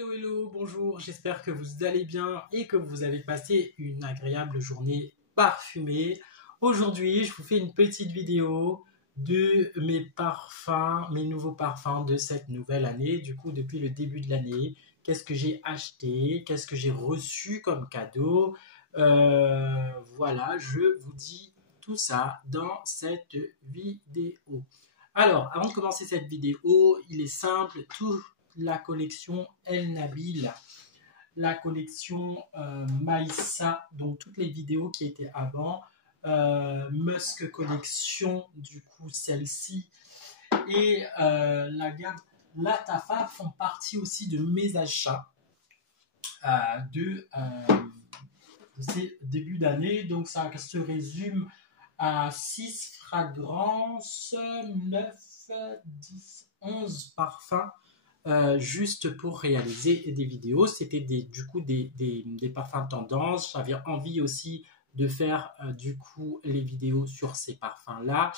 Hello, hello, bonjour, j'espère que vous allez bien et que vous avez passé une agréable journée parfumée. Aujourd'hui, je vous fais une petite vidéo de mes parfums, mes nouveaux parfums de cette nouvelle année. Du coup, depuis le début de l'année, qu'est-ce que j'ai acheté, qu'est-ce que j'ai reçu comme cadeau. Voilà, je vous dis tout ça dans cette vidéo. Alors, avant de commencer cette vidéo, il est simple, toute la collection El Nabil, la collection Maïssa, donc toutes les vidéos qui étaient avant, Musk Collection, du coup celle-ci, et la gamme Latafa font partie aussi de mes achats de ces débuts d'année. Donc ça se résume à 6 fragrances, 9, 10, 11 parfums juste pour réaliser des vidéos. C'était du coup des parfums tendance. J'avais envie aussi de faire du coup les vidéos sur ces parfums-là.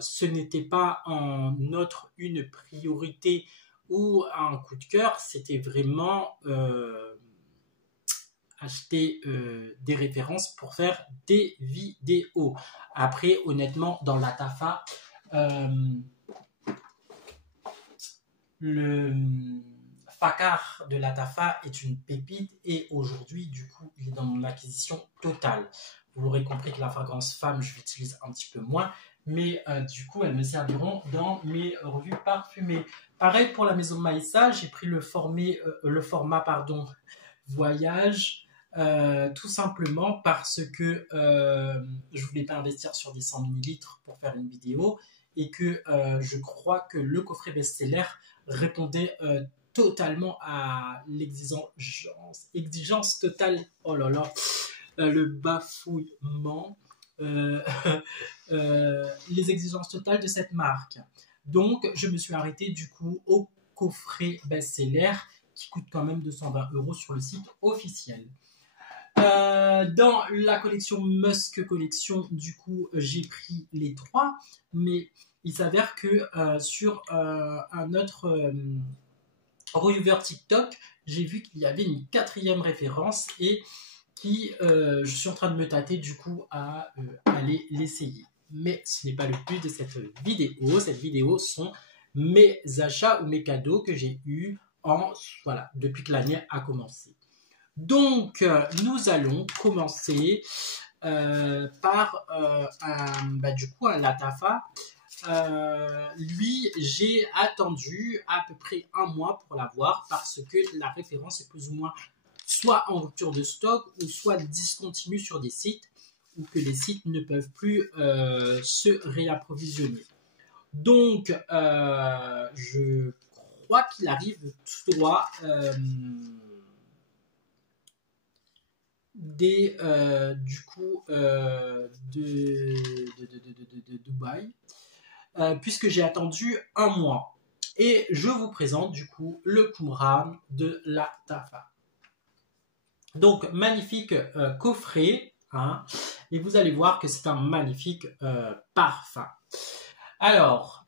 Ce n'était pas une priorité ou un coup de cœur, c'était vraiment acheter des références pour faire des vidéos. Après, honnêtement, dans la Tafa, le Fakar de la Tafa est une pépite et aujourd'hui, du coup, il est dans mon acquisition totale. Vous l'aurez compris que la fragrance femme, je l'utilise un petit peu moins, mais du coup, elles me serviront dans mes revues parfumées. Pareil pour la maison Maïssa, j'ai pris le format voyage. Tout simplement parce que je voulais pas investir sur des 100 ml pour faire une vidéo et que je crois que le coffret best-seller répondait totalement à l'exigence totale, oh là là, le bafouillement, les exigences totales de cette marque. Donc je me suis arrêté du coup au coffret best-seller qui coûte quand même 220 € sur le site officiel. Dans la collection Musk Collection, du coup, j'ai pris les 3, mais il s'avère que sur un autre reviewer TikTok, j'ai vu qu'il y avait une 4e référence et je suis en train de me tâter du coup à aller l'essayer. Mais ce n'est pas le but de cette vidéo. Cette vidéo sont mes achats ou mes cadeaux que j'ai eus depuis que l'année a commencé. Donc, nous allons commencer par du coup un Latafa. Lui, j'ai attendu à peu près un mois pour l'avoir parce que la référence est plus ou moins soit en rupture de stock ou soit discontinue sur des sites ou que les sites ne peuvent plus se réapprovisionner. Donc, je crois qu'il arrive tout droit de Dubaï, puisque j'ai attendu un mois. Et je vous présente du coup le Qumran de la Tafa. Donc, magnifique coffret, hein, et vous allez voir que c'est un magnifique parfum. Alors,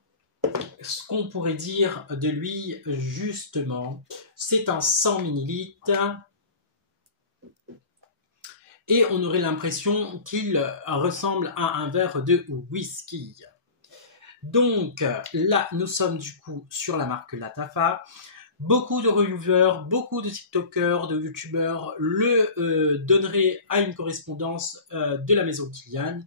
ce qu'on pourrait dire de lui, justement, c'est un 100 ml. Et on aurait l'impression qu'il ressemble à un verre de whisky. Donc là, nous sommes du coup sur la marque Latafa. Beaucoup de reviewers, beaucoup de TikTokers, de YouTubers le donneraient à une correspondance de la maison Kilian.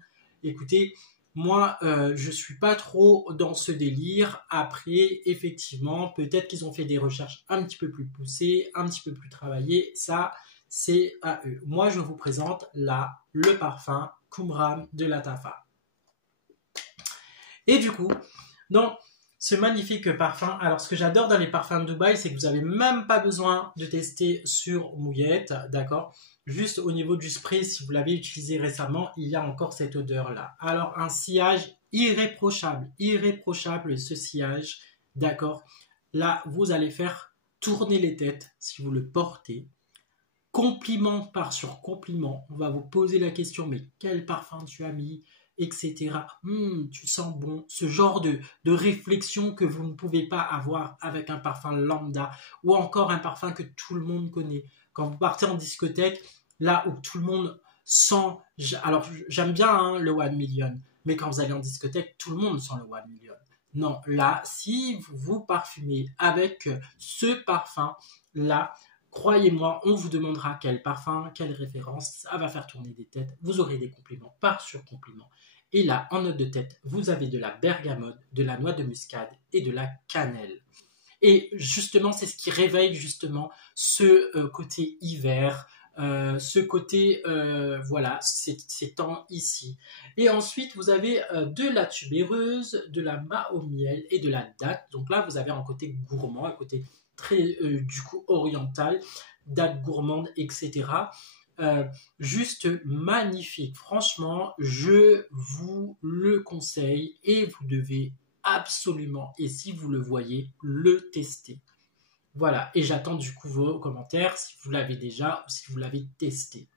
Écoutez, moi, je ne suis pas trop dans ce délire. Après, effectivement, peut-être qu'ils ont fait des recherches un petit peu plus poussées, un petit peu plus travaillées. Ça, c'est à eux. Moi, je vous présente là le parfum Qumran de Latafa. Et du coup, dans ce magnifique parfum, alors ce que j'adore dans les parfums de Dubaï, c'est que vous n'avez même pas besoin de tester sur mouillette, d'accord? Juste au niveau du spray, si vous l'avez utilisé récemment, il y a encore cette odeur-là. Alors, un sillage irréprochable ce sillage, d'accord? Là, vous allez faire tourner les têtes si vous le portez. Compliment par sur compliment, on va vous poser la question, mais quel parfum tu as mis? etc. Tu sens bon. Ce genre de réflexion que vous ne pouvez pas avoir avec un parfum lambda ou encore un parfum que tout le monde connaît. Quand vous partez en discothèque, là où tout le monde sent... Alors, j'aime bien hein, le 1 Million, mais quand vous allez en discothèque, tout le monde sent le 1 Million. Non, là, si vous vous parfumez avec ce parfum-là, croyez-moi, on vous demandera quel parfum, quelle référence, ça va faire tourner des têtes, vous aurez des compliments par sur compliments. Et là, en note de tête, vous avez de la bergamote, de la noix de muscade et de la cannelle. Et justement, c'est ce qui réveille justement ce côté hiver, ce côté, voilà, ces temps ici. Et ensuite, vous avez de la tubéreuse, de la mahomiel et de la date. Donc là, vous avez un côté gourmand, un côté très, du coup, oriental, date gourmande, etc. Juste magnifique. Franchement, je vous le conseille et vous devez absolument, et si vous le voyez, le tester. Voilà, et j'attends du coup vos commentaires si vous l'avez déjà ou si vous l'avez testé.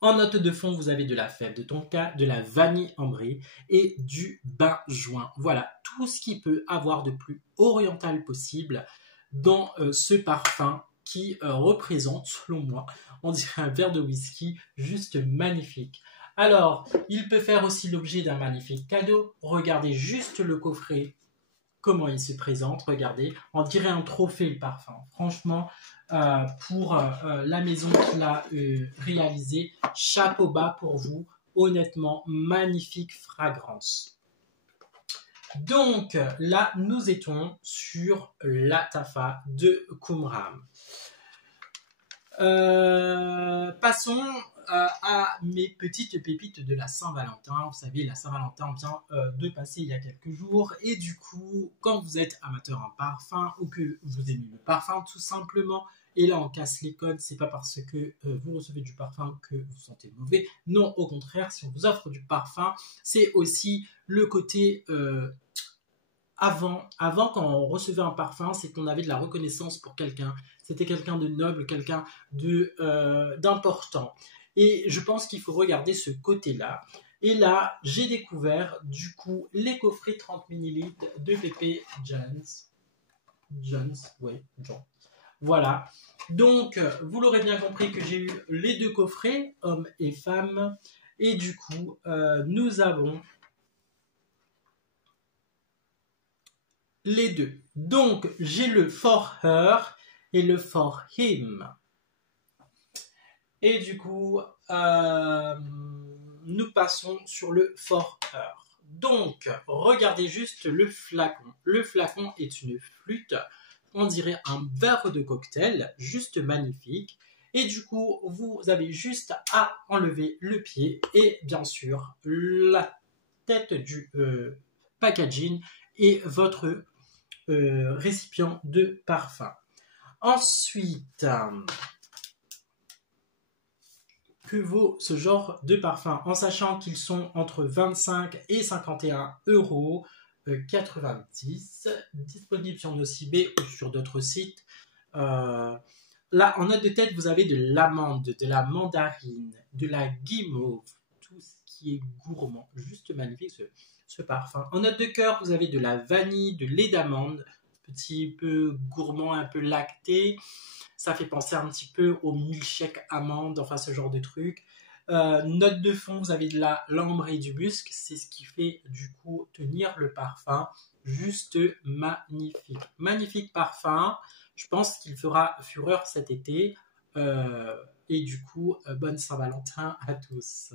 En note de fond, vous avez de la fève de tonka, de la vanille ambrée et du benjoin. Voilà, tout ce qui peut avoir de plus oriental possible dans ce parfum qui représente, selon moi, on dirait un verre de whisky juste magnifique. Alors, il peut faire aussi l'objet d'un magnifique cadeau. Regardez juste le coffret, comment il se présente. Regardez, on dirait un trophée le parfum. Franchement, pour la maison qu'il a réalisée, chapeau bas pour vous. Honnêtement, magnifique fragrance. Donc là, nous étions sur la Tafa de Qumran. Passons à mes petites pépites de la Saint-Valentin. Vous savez, la Saint-Valentin vient de passer il y a quelques jours. Et du coup, quand vous êtes amateur en parfum ou que vous aimez le parfum tout simplement, et là on casse les codes, c'est pas parce que vous recevez du parfum que vous sentez mauvais. Non, au contraire, si on vous offre du parfum, c'est aussi le côté... Avant, quand on recevait un parfum, c'est qu'on avait de la reconnaissance pour quelqu'un. C'était quelqu'un de noble, quelqu'un d'important. Et je pense qu'il faut regarder ce côté-là. Et là, j'ai découvert, du coup, les coffrets 30 ml de Pepe Jones. Voilà. Donc, vous l'aurez bien compris que j'ai eu les deux coffrets, hommes et femmes. Et du coup, nous avons... les deux. Donc, j'ai le For Her et le For Him. Et du coup, nous passons sur le For Her. Donc, regardez juste le flacon. Le flacon est une flûte, on dirait un verre de cocktail, juste magnifique. Et du coup, vous avez juste à enlever le pied et bien sûr, la tête du packaging et votre récipient de parfum. Ensuite, que vaut ce genre de parfum en sachant qu'ils sont entre 25 et 51,90 €, disponibles sur Nocibé ou sur d'autres sites. Là, en note de tête, vous avez de l'amande, de la mandarine, de la guimauve, tout ce qui est gourmand, juste magnifique ce parfum. En note de cœur, vous avez de la vanille, de lait d'amande, petit peu gourmand, un peu lacté. Ça fait penser un petit peu au milkshake amande, enfin ce genre de truc. Note de fond, vous avez de l'ambre et du musc. C'est ce qui fait du coup tenir le parfum. Juste magnifique. Magnifique parfum. Je pense qu'il fera fureur cet été. Et du coup, bonne Saint-Valentin à tous.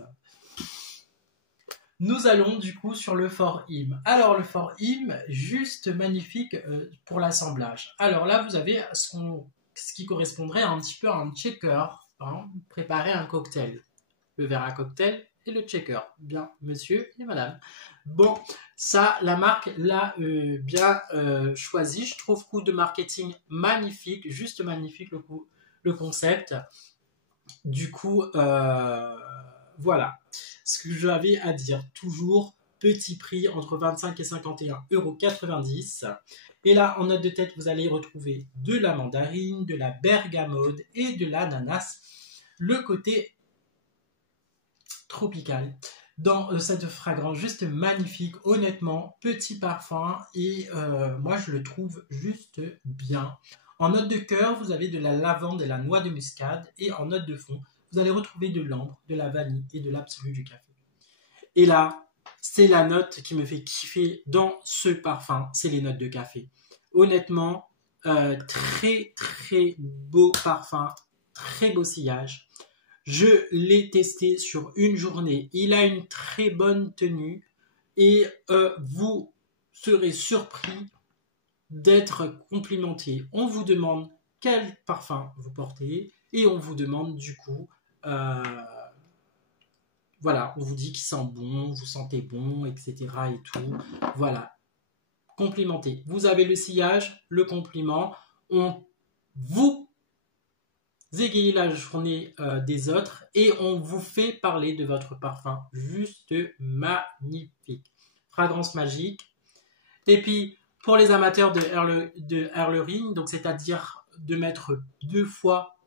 Nous allons du coup sur le For Him. Alors le For Him, juste magnifique pour l'assemblage. Alors là, vous avez ce qui correspondrait un petit peu à un checker. Hein, préparer un cocktail. Le verre à cocktail et le checker. Bien, monsieur et madame. Bon, ça, la marque l'a bien choisi. Je trouve coup de marketing magnifique, juste magnifique le concept. Du coup, voilà ce que j'avais à dire. Toujours petit prix entre 25 et 51,90 €. Et là, en note de tête, vous allez retrouver de la mandarine, de la bergamote et de l'ananas. Le côté tropical. dans cette fragrance juste magnifique, honnêtement, petit parfum et moi je le trouve juste bien. En note de cœur, vous avez de la lavande et la noix de muscade et en note de fond, vous allez retrouver de l'ambre, de la vanille et de l'absolu du café. Et là, c'est la note qui me fait kiffer dans ce parfum, c'est les notes de café. Honnêtement, très très beau parfum, très beau sillage. Je l'ai testé sur une journée. Il a une très bonne tenue et vous serez surpris d'être complimenté. On vous demande quel parfum vous portez et on vous demande du coup, voilà, on vous dit qu'il sent bon, vous sentez bon, etc. et tout. Voilà, complimenté. Vous avez le sillage, le compliment. On vous égayez la journée des autres et on vous fait parler de votre parfum. Juste magnifique. Fragrance magique. Et puis, pour les amateurs de Herlering, donc c'est-à-dire de mettre 2 fois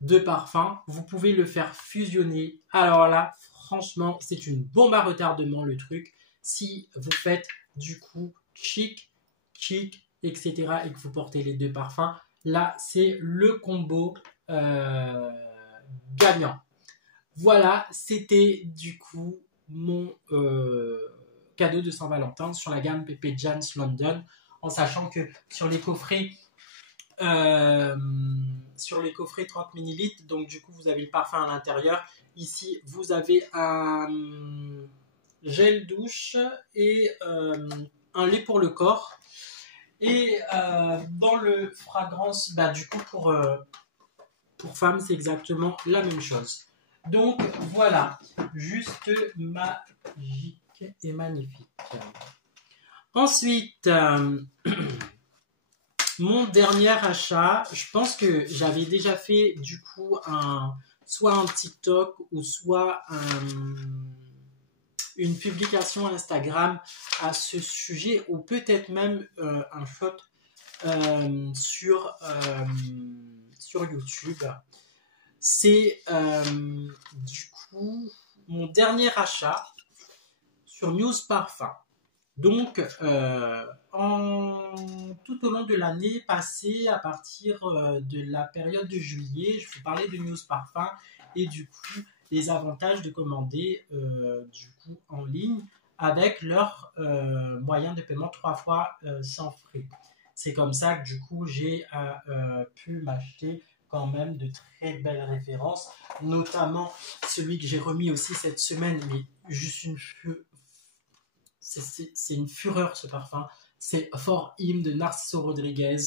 2 parfums, vous pouvez le faire fusionner. Alors là, franchement, c'est une bombe à retardement le truc. Si vous faites du coup chic, etc. et que vous portez les 2 parfums, là, c'est le combo gagnant. Voilà, c'était du coup mon cadeau de Saint-Valentin sur la gamme Pepe Jans London, en sachant que sur les coffrets 30 ml, donc du coup vous avez le parfum à l'intérieur. Ici vous avez un gel douche et un lait pour le corps. Et dans le fragrance, bah, du coup pour femmes c'est exactement la même chose. Donc voilà, juste magique et magnifique. Ensuite, mon dernier achat, je pense que j'avais déjà fait du coup soit un TikTok ou soit une publication Instagram à ce sujet, ou peut-être même un shot sur YouTube. C'est du coup mon dernier achat sur News Parfum. Donc, tout au long de l'année passée, à partir de la période de juillet, je vous parlais de News Parfum et du coup, les avantages de commander du coup en ligne avec leur moyen de paiement 3 fois sans frais. C'est comme ça que du coup, j'ai pu m'acheter quand même de très belles références, notamment celui que j'ai remis aussi cette semaine, mais juste c'est une fureur ce parfum. C'est For Him de Narciso Rodriguez,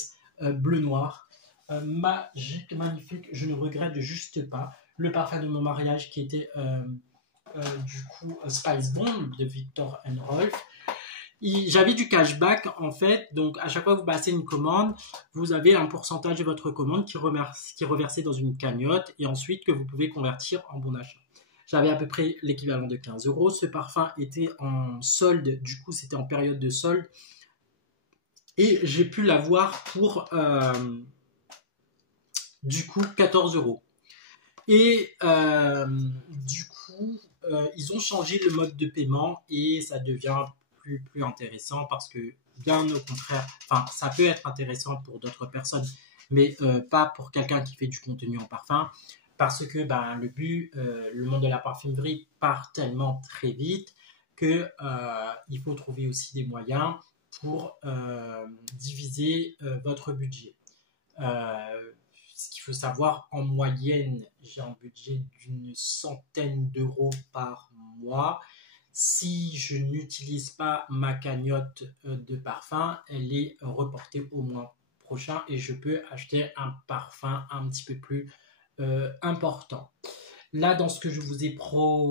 bleu noir. Magique, magnifique, je ne regrette juste pas. Le parfum de mon mariage qui était du coup Spice Bomb de Viktor & Rolf. J'avais du cashback en fait, donc à chaque fois que vous passez une commande, vous avez un pourcentage de votre commande qui est reversé dans une cagnotte et ensuite que vous pouvez convertir en bon achat. J'avais à peu près l'équivalent de 15 €. Ce parfum était en solde, du coup c'était en période de solde. Et j'ai pu l'avoir pour du coup 14 €. Et du coup, ils ont changé le mode de paiement et ça devient plus intéressant parce que bien au contraire, enfin ça peut être intéressant pour d'autres personnes, mais pas pour quelqu'un qui fait du contenu en parfum. Parce que le monde de la parfumerie part tellement très vite que il faut trouver aussi des moyens pour diviser votre budget. Ce qu'il faut savoir, en moyenne, j'ai un budget d'une centaine d'euros par mois. Si je n'utilise pas ma cagnotte de parfum, elle est reportée au mois prochain et je peux acheter un parfum un petit peu plus important. Là, dans ce que je vous ai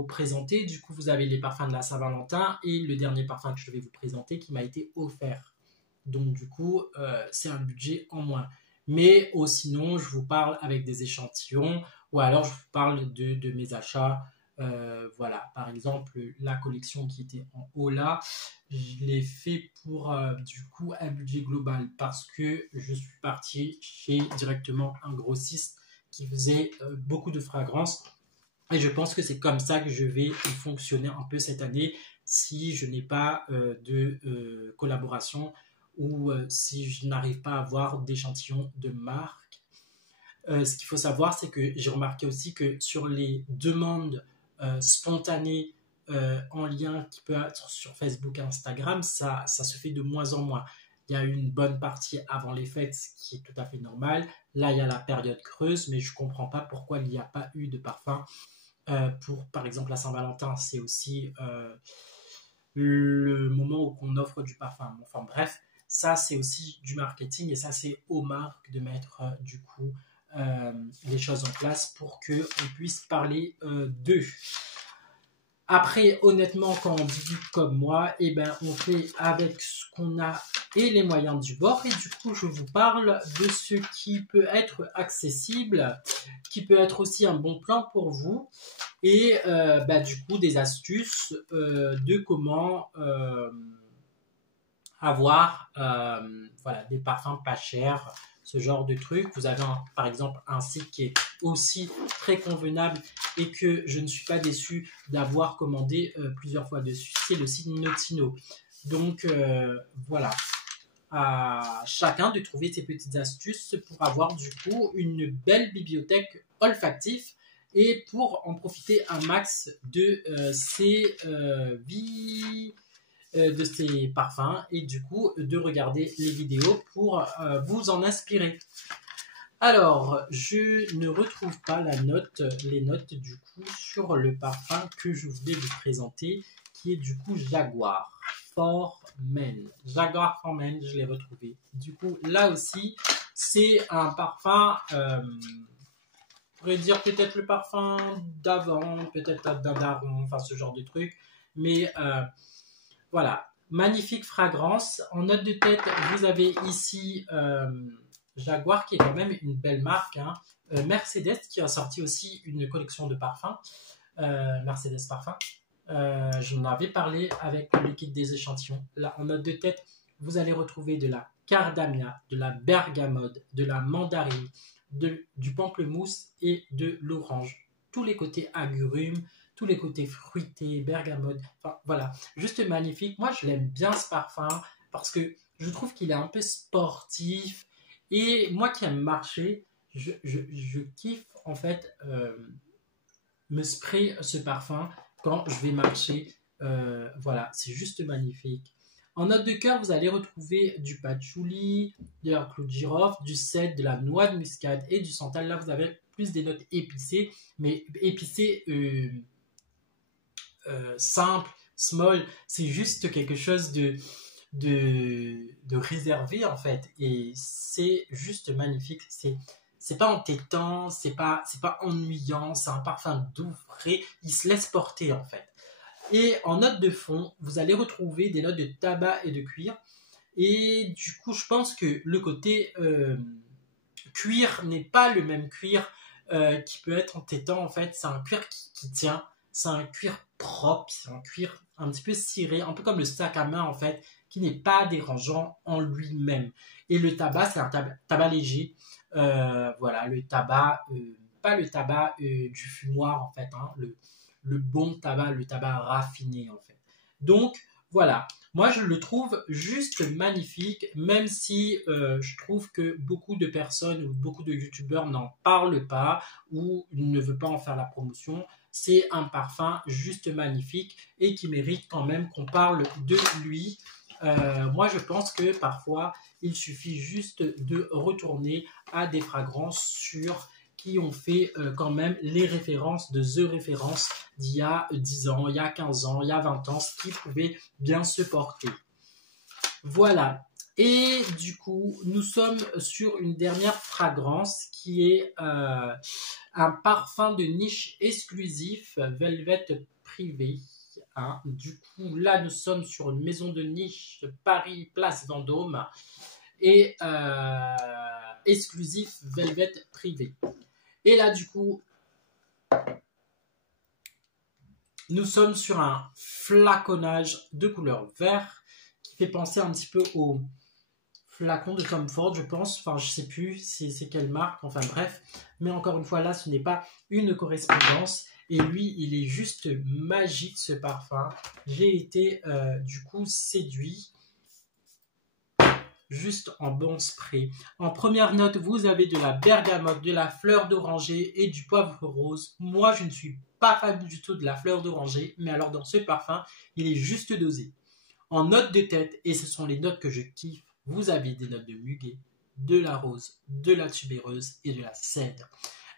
présenté, du coup, vous avez les parfums de la Saint-Valentin et le dernier parfum que je vais vous présenter qui m'a été offert. Donc, du coup, c'est un budget en moins. Mais sinon, je vous parle avec des échantillons ou alors je vous parle de mes achats. Voilà, par exemple, la collection qui était en haut là, je l'ai fait pour du coup un budget global parce que je suis parti chez directement un grossiste qui faisait beaucoup de fragrances Et je pense que c'est comme ça que je vais fonctionner un peu cette année si je n'ai pas de collaboration ou si je n'arrive pas à avoir d'échantillons de marque. Ce qu'il faut savoir, c'est que j'ai remarqué aussi que sur les demandes spontanées en lien qui peut être sur Facebook et Instagram, ça se fait de moins en moins. Il y a eu une bonne partie avant les fêtes, ce qui est tout à fait normal. Là, il y a la période creuse, mais je ne comprends pas pourquoi il n'y a pas eu de parfum pour, par exemple, la Saint-Valentin. C'est aussi le moment où on offre du parfum. Enfin bref, ça, c'est aussi du marketing et ça, c'est aux marques de mettre du coup les choses en place pour qu'on puisse parler d'eux. Après, honnêtement, quand on dit comme moi, eh ben, on fait avec ce qu'on a et les moyens du bord. Et du coup, je vous parle de ce qui peut être accessible, qui peut être aussi un bon plan pour vous. Et du coup, des astuces de comment avoir voilà, des parfums pas chers, ce genre de trucs. Vous avez par exemple un site qui est aussi très convenable et que je ne suis pas déçu d'avoir commandé plusieurs fois dessus, c'est le site Notino. Donc voilà, à chacun de trouver ses petites astuces pour avoir du coup une belle bibliothèque olfactive et pour en profiter un max de de ces parfums et du coup de regarder les vidéos pour vous en inspirer. Alors, je ne retrouve pas les notes du coup sur le parfum que je voulais vous présenter, qui est du coup Jaguar for Men. Jaguar for Men, je l'ai retrouvé. Du coup, là aussi, c'est un parfum, on pourrait dire peut-être le parfum d'avant, peut-être d'un daron, enfin ce genre de truc, mais voilà, magnifique fragrance. En note de tête, vous avez ici Jaguar, qui est quand même une belle marque. Hein. Mercedes, qui a sorti aussi une collection de parfums. Mercedes Parfum. J'en avais parlé avec le liquide des échantillons. Là, en note de tête, vous allez retrouver de la cardamia, de la bergamote, de la mandarine, du pamplemousse et de l'orange. Tous les côtés agrumes, tous les côtés fruités, bergamote, enfin voilà, juste magnifique. Moi, je l'aime bien ce parfum parce que je trouve qu'il est un peu sportif et moi qui aime marcher, je kiffe en fait me spray ce parfum quand je vais marcher. Voilà, c'est juste magnifique. En note de cœur, vous allez retrouver du patchouli, de la clou de girofle, du cèdre, de la noix de muscade et du santal. Là, vous avez plus des notes épicées, mais épicées simple, small, c'est juste quelque chose de réservé en fait et c'est juste magnifique, c'est pas entêtant, c'est pas ennuyant, c'est un parfum doux, frais, il se laisse porter en fait. Et en note de fond, vous allez retrouver des notes de tabac et de cuir et du coup je pense que le côté cuir n'est pas le même cuir qui peut être entêtant en fait, c'est un cuir qui tient. C'est un cuir propre, c'est un cuir un petit peu ciré, un peu comme le sac à main en fait, qui n'est pas dérangeant en lui-même. Et le tabac, c'est un tabac léger. Voilà, le tabac, pas le tabac du fumoir en fait, hein, le bon tabac, le tabac raffiné en fait. Donc voilà, moi je le trouve juste magnifique, même si je trouve que beaucoup de personnes ou beaucoup de youtubeurs n'en parlent pas ou ne veulent pas en faire la promotion. C'est un parfum juste magnifique et qui mérite quand même qu'on parle de lui. Moi, je pense que parfois, il suffit juste de retourner à des fragrances sûres qui ont fait quand même les références de The Référence d'il y a 10 ans, il y a 15 ans, il y a 20 ans, ce qui pouvait bien se porter. Voilà. Et du coup, nous sommes sur une dernière fragrance qui est un parfum de niche exclusif, Velvet Privé. Hein. Du coup, là, nous sommes sur une maison de niche, Paris, Place Vendôme, et exclusif Velvet Privé. Et là, du coup, nous sommes sur un flaconnage de couleur vert qui fait penser un petit peu au flacon de Tom Ford, je pense. Enfin, je sais plus c'est quelle marque. Enfin, bref. Mais encore une fois, là, ce n'est pas une correspondance. Et lui, il est juste magique ce parfum. J'ai été du coup séduit. Juste en bon spray. En première note, vous avez de la bergamote, de la fleur d'oranger et du poivre rose. Moi, je ne suis pas fan du tout de la fleur d'oranger, mais alors dans ce parfum, il est juste dosé. En note de tête, et ce sont les notes que je kiffe, vous avez des notes de muguet, de la rose, de la tubéreuse et de la cèdre.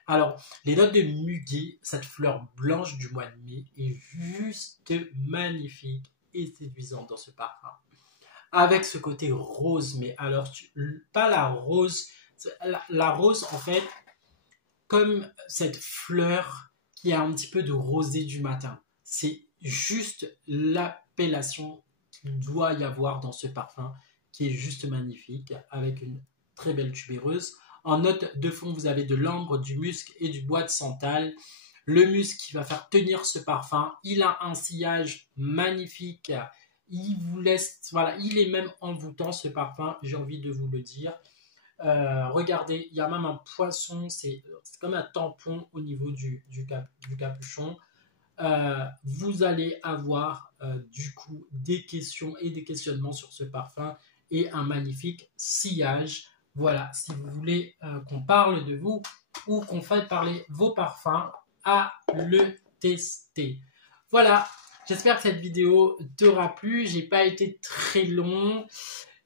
Alors, les notes de muguet, cette fleur blanche du mois de mai, est juste magnifique et séduisante dans ce parfum. Avec ce côté rose, mais alors, pas la rose, la rose en fait, comme cette fleur qui a un petit peu de rosée du matin. C'est juste l'appellation qu'il doit y avoir dans ce parfum, qui est juste magnifique, avec une très belle tubéreuse. En note de fond, vous avez de l'ambre, du musc et du bois de santal. Le musc qui va faire tenir ce parfum, il a un sillage magnifique. Il vous laisse, voilà, il est même envoûtant ce parfum, j'ai envie de vous le dire. Regardez, il y a même un poisson, c'est comme un tampon au niveau du capuchon. Vous allez avoir du coup des questions et des questionnements sur ce parfum et un magnifique sillage. Voilà, si vous voulez qu'on parle de vous ou qu'on fasse parler vos parfums, à le tester. Voilà, j'espère que cette vidéo t'aura plu. J'ai pas été très long.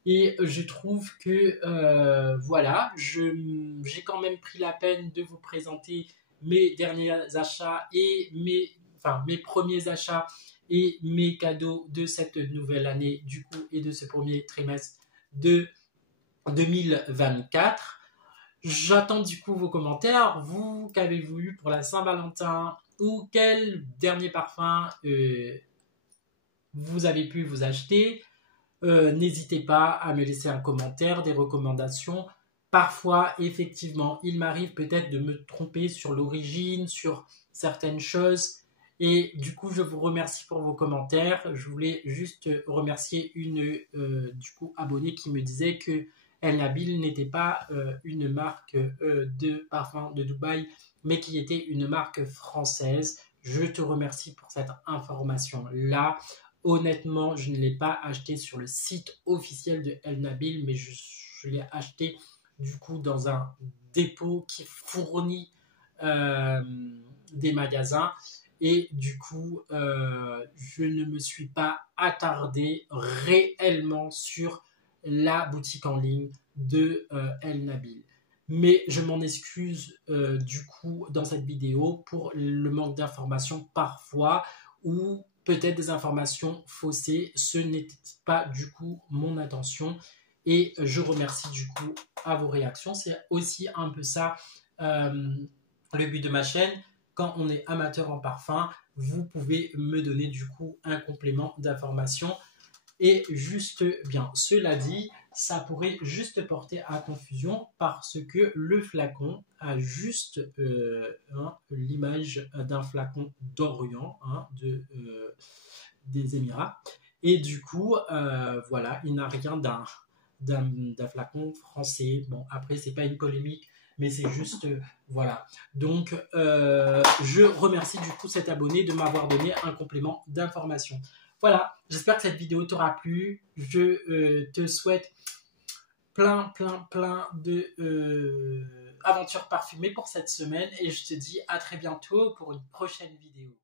Et je trouve que voilà, j'ai quand même pris la peine de vous présenter mes derniers achats et mes premiers achats et mes cadeaux de cette nouvelle année du coup et de ce premier trimestre de 2024. J'attends du coup vos commentaires. Vous, qu'avez-vous eu pour la Saint-Valentin ou quel dernier parfum vous avez pu vous acheter? N'hésitez pas à me laisser un commentaire, des recommandations. Parfois, effectivement, il m'arrive peut-être de me tromper sur l'origine, sur certaines choses. Et du coup, je vous remercie pour vos commentaires. Je voulais juste remercier une du coup abonnée qui me disait que El Nabil n'était pas une marque de parfum de Dubaï, mais qui était une marque française. Je te remercie pour cette information-là. Honnêtement, je ne l'ai pas acheté sur le site officiel de El Nabil, mais je l'ai acheté du coup dans un dépôt qui fournit des magasins. Et du coup, je ne me suis pas attardé réellement sur la boutique en ligne de El Nabil. Mais je m'en excuse du coup dans cette vidéo pour le manque d'informations parfois ou peut-être des informations faussées. Ce n'est pas du coup mon intention. Et je remercie du coup à vos réactions. C'est aussi un peu ça le but de ma chaîne. Quand on est amateur en parfum, vous pouvez me donner du coup un complément d'information. Et juste bien, cela dit, ça pourrait juste porter à confusion parce que le flacon a juste l'image d'un flacon d'Orient, des Émirats. Et du coup, voilà, il n'a rien d'un flacon français. Bon, après, c'est pas une polémique, mais c'est juste, voilà. Donc, je remercie du coup cet abonné de m'avoir donné un complément d'information. Voilà, j'espère que cette vidéo t'aura plu. Je te souhaite plein de aventures parfumées pour cette semaine et je te dis à très bientôt pour une prochaine vidéo.